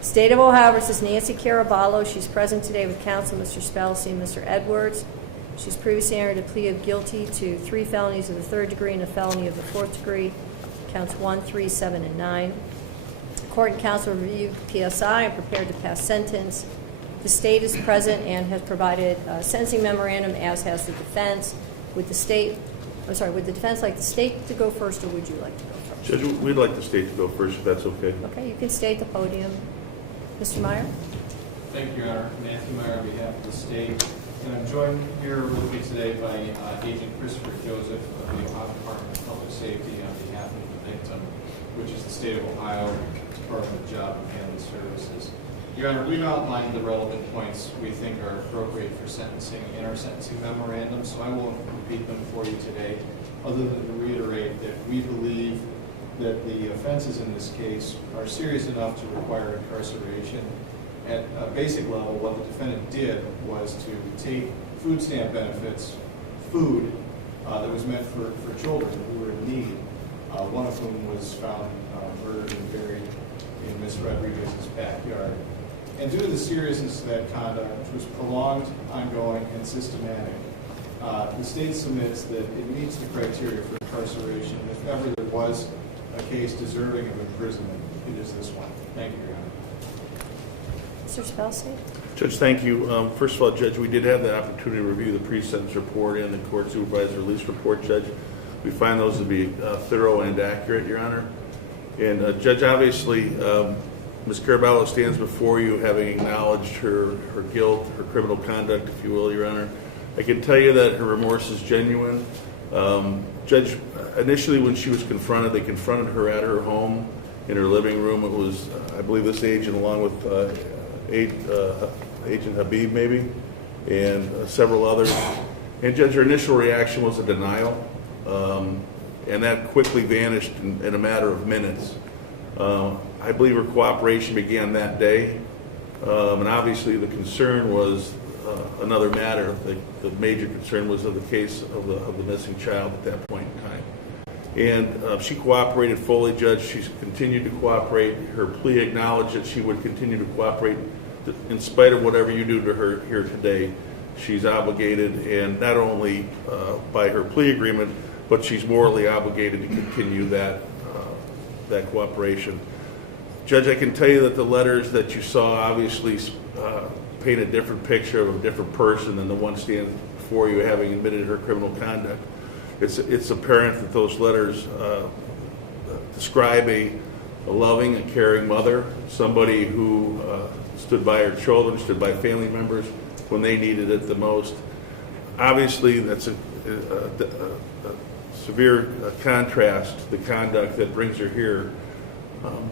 State of Ohio versus Nancy Caraballo. She's present today with counsel, Mr. Spelcy and Mr. Edwards. She's previously entered a plea of guilty to 3 felonies of the 3rd degree and a felony of the 4th degree, counts 1, 3, 7, and 9. Court and counsel reviewed PSI and prepared to pass sentence. The state is present and has provided a sentencing memorandum, as has the defense. Would the defense like the state to go first, or would you like to go first? Judge, we'd like the state to go first, if that's okay. Okay, you can stay at the podium. Mr. Meyer? Thank you, Your Honor. Matthew Meyer on behalf of the state. And I'm joined here with me today by Agent Christopher Joseph of the Ohio Department of Public Safety on behalf of the victim, which is the State of Ohio Department of Job and Family Services. Your Honor, we've outlined the relevant points we think are appropriate for sentencing in our sentencing memorandum, so I won't repeat them for you today, other than to reiterate that we believe that the offenses in this case are serious enough to require incarceration. At a basic level, what the defendant did was to take food stamp benefits, food that was meant for children who were in need, one of whom was found murdered and buried in Ms. Rodriguez's backyard. And due to the seriousness of that conduct, which was prolonged, ongoing, and systematic, the state submits that it meets the criteria for incarceration. If ever there was a case deserving of imprisonment, it is this one. Thank you, Your Honor. Mr. Spelcy? Judge, thank you. First of all, Judge, we did have the opportunity to review the pre-sentence report and the court supervised release report, Judge. We find those to be thorough and accurate, Your Honor. And Judge, obviously, Ms. Caraballo stands before you having acknowledged her guilt, her criminal conduct, if you will, Your Honor. I can tell you that her remorse is genuine. Judge, initially when she was confronted, they confronted her at her home in her living room. It was, I believe, this agent along with Agent Habib, maybe, and several others. And Judge, her initial reaction was a denial, and that quickly vanished in a matter of minutes. I believe her cooperation began that day, and obviously the concern was another matter. The major concern was of the case of the missing child at that point in time. And she cooperated fully, Judge. She's continued to cooperate. Her plea acknowledged that she would continue to cooperate in spite of whatever you do to her here today. She's obligated, and not only by her plea agreement, but she's morally obligated to continue that cooperation. Judge, I can tell you that the letters that you saw obviously paint a different picture of a different person than the one standing before you having admitted her criminal conduct. It's apparent that those letters describe a loving and caring mother, somebody who stood by her children, stood by family members when they needed it the most. Obviously, that's a severe contrast to the conduct that brings her here.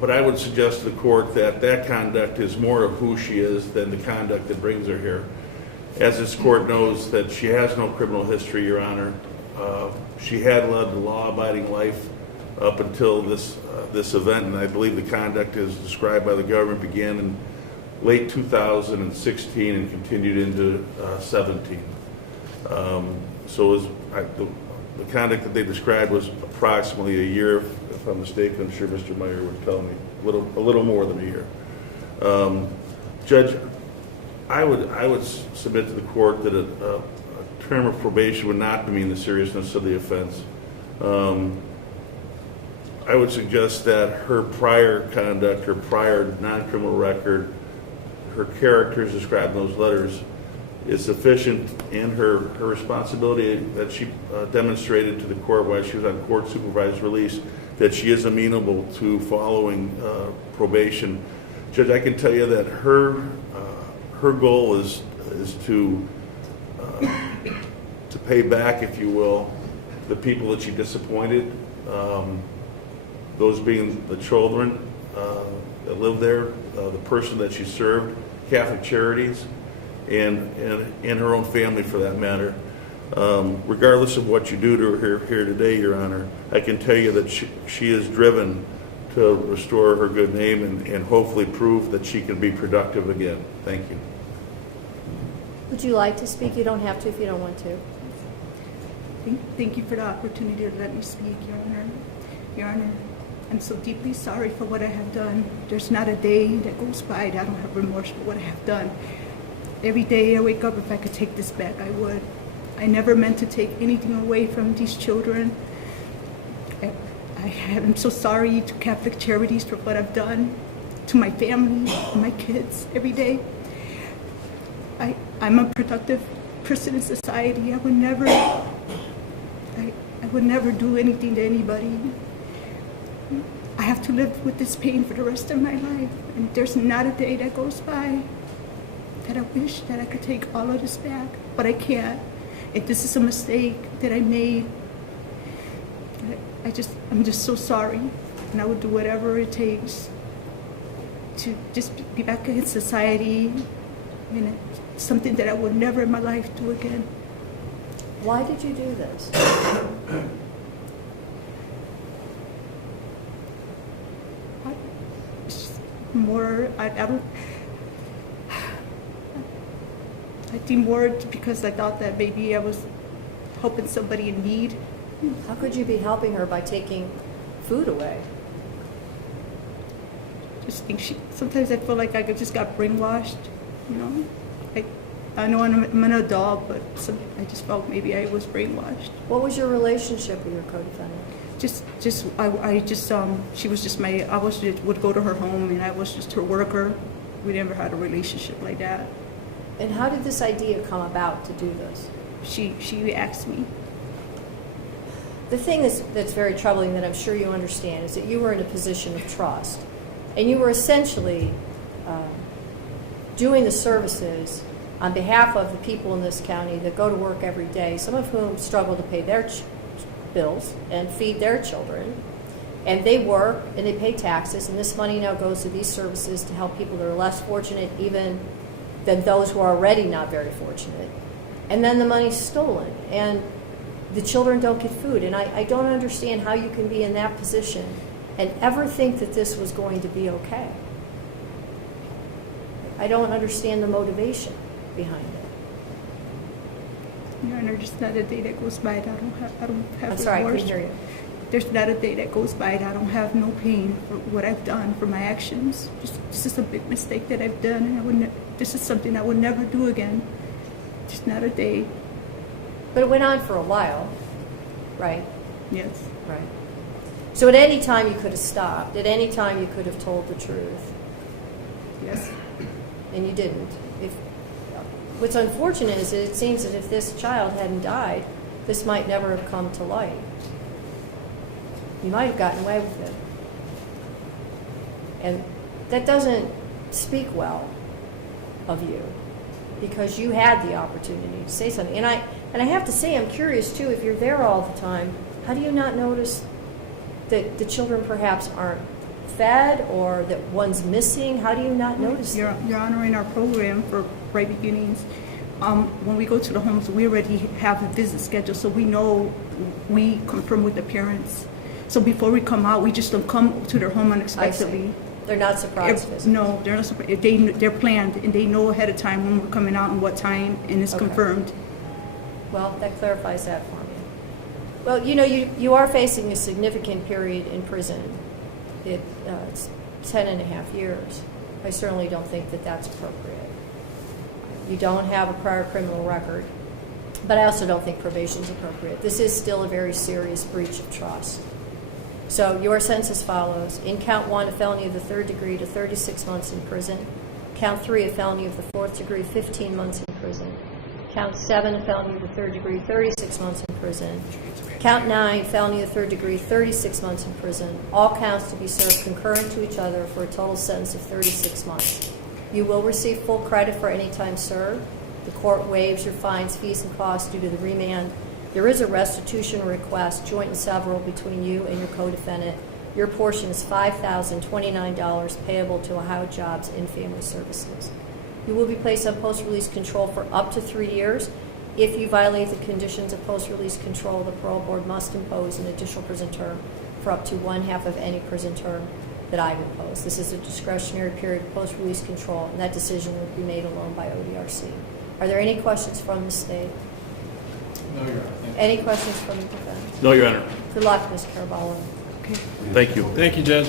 But I would suggest to the court that conduct is more of who she is than the conduct that brings her here. As this court knows, that she has no criminal history, Your Honor. She had led a law-abiding life up until this event, and I believe the conduct as described by the government began in late 2016 and continued into 17. So the conduct that they described was approximately a year. If I'm mistaken, I'm sure Mr. Meyer would tell me a little more than a year. Judge, I would submit to the court that a term of probation would not demean the seriousness of the offense. I would suggest that her prior conduct, her prior non-criminal record, her characters described in those letters is sufficient in her responsibility that she demonstrated to the court while she was on court supervised release that she is amenable to following probation. Judge, I can tell you that her goal is to pay back, if you will, the people that she disappointed, those being the children that live there, the person that she served, Catholic Charities, and her own family for that matter. Regardless of what you do to her here today, Your Honor, I can tell you that she is driven to restore her good name and hopefully prove that she can be productive again. Thank you. Would you like to speak? You don't have to if you don't want to. Thank you for the opportunity to let me speak, Your Honor. Your Honor, I'm so deeply sorry for what I have done. There's not a day that goes by that I don't have remorse for what I have done. Every day I wake up, if I could take this back, I would. I never meant to take anything away from these children. I'm so sorry to Catholic Charities for what I've done, to my family, my kids, every day. I'm a productive person in society. I would never do anything to anybody. I have to live with this pain for the rest of my life, and there's not a day that goes by that I wish that I could take all of this back, but I can't. If this is a mistake that I made, I'm just so sorry, and I would do whatever it takes to just be back in society. I mean, it's something that I would never in my life do again. Why did you do this? I think more because I thought that maybe I was helping somebody in need. How could you be helping her by taking food away? Just think sometimes I feel like I just got brainwashed, you know? I know I'm an adult, but I just felt maybe I was brainwashed. What was your relationship with your co-defendant? She was just would go to her home, and I was just her worker. We never had a relationship like that. And how did this idea come about to do this? She asked me. The thing that's very troubling, that I'm sure you understand, is that you were in a position of trust, and you were essentially doing the services on behalf of the people in this county that go to work every day, some of whom struggle to pay their bills and feed their children. And they work and they pay taxes, and this money now goes to these services to help people that are less fortunate even than those who are already not very fortunate. And then the money's stolen, and the children don't get food. And I don't understand how you can be in that position and ever think that this was going to be okay. I don't understand the motivation behind it. Your Honor, there's not a day that goes by that I don't have I'm sorry, I remorse. couldn't hear you. There's not a day that goes by that I don't have no pain for what I've done, for my actions. This is a big mistake that I've done, and this is something I would never do again. Just not a day. But it went on for a while, right? Yes. Right. So at any time you could have stopped. At any time you could have told the truth. Yes. And you didn't. What's unfortunate is that it seems that if this child hadn't died, this might never have come to light. You might have gotten away with it. And that doesn't speak well of you, because you had the opportunity to say something. And I have to say, I'm curious too, if you're there all the time, how do you not notice that the children perhaps aren't fed, or that one's missing? How do you not notice Your that? Honor, in our program for Right Beginnings, when we go to the homes, we already have a visit schedule, so we know, we confirm with the parents. So before we come out, we just don't come to their home unexpectedly. They're not surprised visits. No, they're not surprised. They're planned, and they know ahead of time when we're coming out and what time, and it's Okay. confirmed. Well, that clarifies that for me. Well, you know, you are facing a significant period in prison. It's 10 and a half years. I certainly don't think that that's appropriate. You don't have a prior criminal record, but I also don't think probation is appropriate. This is still a very serious breach of trust. So your sentence as follows. In count 1, a felony of the 3rd degree to 36 months in prison. Count 3, a felony of the 4th degree, 15 months in prison. Count 7, a felony of the 3rd degree, 36 months in prison. Count 9, felony of 3rd degree, 36 months in prison. All counts to be served concurrent to each other for a total sentence of 36 months. You will receive full credit for any time served. The court waives your fines, fees, and costs due to the remand. There is a restitution request, joint and several, between you and your co-defendant. Your portion is $5,029 payable to Ohio Jobs and Family Services. You will be placed on post-release control for up to 3 years. If you violate the conditions of post-release control, the parole board must impose an additional prison term for up to 1/2 of any prison term that I've imposed. This is a discretionary period of post-release control, and that decision will be made alone by ODRC. Are there any questions from the state? No, Your Honor. Thank you. Any questions from the defense? No, Your Honor. Good luck, Ms. Caraballo. Okay. Thank you. Thank you, Judge.